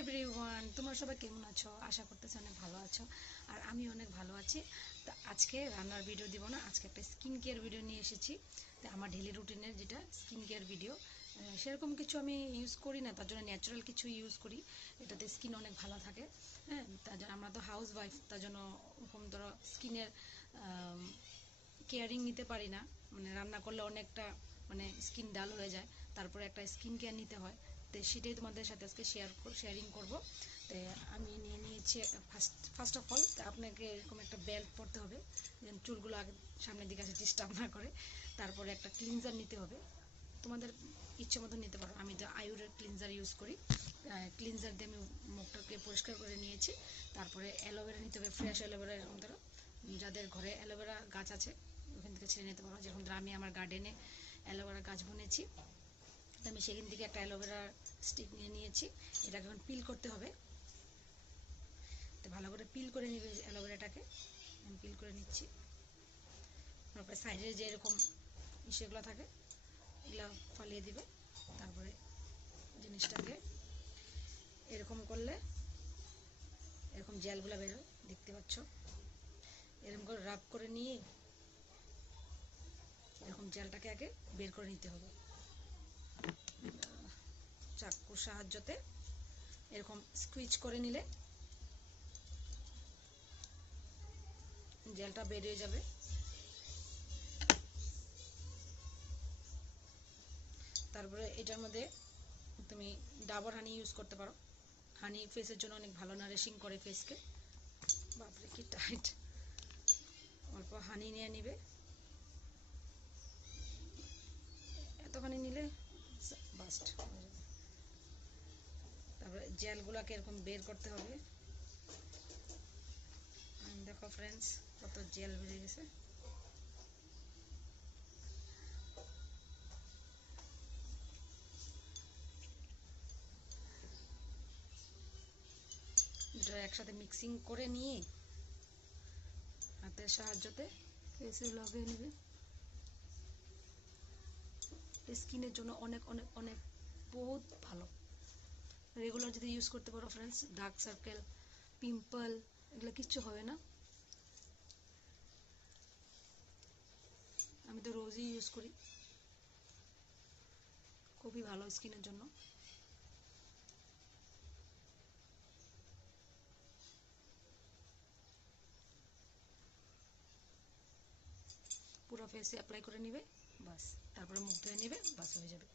Everyone, তোমরা সবাই কেমন আছো? আশা করতেছি অনেক ভালো আছো, আর আমি অনেক ভালো আছি। তো আজকে রান্নার ভিডিও দিব না, আজকে একটা স্কিন কেয়ার ভিডিও নিয়ে এসেছি। তো আমার ডেলি রুটিনের যেটা স্কিন কেয়ার ভিডিও, সেরকম কিছু আমি ইউজ করি না, তার জন্য ন্যাচারাল কিছু ইউজ করি, এটাতে স্কিন অনেক ভালো থাকে। হ্যাঁ, তার জন্য আমরা তো হাউস ওয়াইফ, তার জন্য ওরকম ধরো স্কিনের কেয়ারিং নিতে পারি না। মানে রান্না করলে অনেকটা মানে স্কিন ডাল হয়ে যায়, তারপরে একটা স্কিন কেয়ার নিতে হয়। তো সেটাই তোমাদের সাথে আজকে শেয়ারিং করব। তো আমি নিয়ে নিয়েছি ফার্স্ট অফ অল আপনাকে এরকম একটা বেল্ট পরতে হবে, যেন চুলগুলো আগে সামনের দিকে আসে, ডিস্টার্ব না করে। তারপরে একটা ক্লিনজার নিতে হবে, তোমাদের ইচ্ছে মতো নিতে পারো। আমি তো আয়ুরের ক্লিনজার ইউজ করি। ক্লিনজার দিয়ে আমি মুখটাকে পরিষ্কার করে নিয়েছি। তারপরে অ্যালোভেরা নিতে হবে, ফ্রেশ অ্যালোভেরা। এরকম ধরো যাদের ঘরে অ্যালোভেরা গাছ আছে ওখান থেকে ছেড়ে নিতে পারো। যেরকম ধরো আমি আমার গার্ডেনে অ্যালোভেরা গাছ বুনেছি, তো আমি সেখান থেকে একটা অ্যালোভেরা স্টিক নিয়ে নিয়েছি। এটাকে এখন পিল করতে হবে। তো ভালো করে পিল করে নিবে অ্যালোভেরাটাকে। আমি পিল করে নিচ্ছি। তারপরে সাইডে যে এরকম সেগুলো থাকে এগুলো ফলিয়ে দিবে। তারপরে জিনিসটাকে এরকম করলে এরকম জেলগুলো বেরোয়, দেখতে পাচ্ছ। এরকম করে রাব করে নিয়ে এরকম জেলটাকে আগে বের করে নিতে হবে চাকুর সাহায্যতে। এরকম স্কুইচ করে নিলে জেলটা বেরিয়ে যাবে। তারপরে এটার মধ্যে তুমি ডাবর হানি ইউজ করতে পারো। হানি ফেসের জন্য অনেক ভালো, নারিশিং করে ফেসকে। বাপরে কি টাইট! অল্প হানি নিয়ে নিবে, এতখানি নিলে বাস্ট হয়ে যাবে। তারপরে জেলগুলোকে এরকম বের করতে হবে। দেখো ফ্রেন্ডস, কত জেল বেরিয়ে গেছে। দুটো একসাথে মিক্সিং করে নিয়ে হাতের সাহায্যতে ফেসে লাগিয়ে নেবে। স্কিনের জন্য অনেক অনেক অনেক বহুত ভালো। রেগুলার যদি ইউজ করতে পারো ফ্রেন্ডস, ডার্ক সার্কেল, পিম্পল এগুলো কিচ্ছু হবে না। আমি তো রোজই ইউজ করি, খুবই ভালো স্কিনের জন্য। পুরো ফেসে অ্যাপ্লাই করে নিবে, বাস। তারপরে মুখ ধুয়ে নিবে, বাস হয়ে যাবে।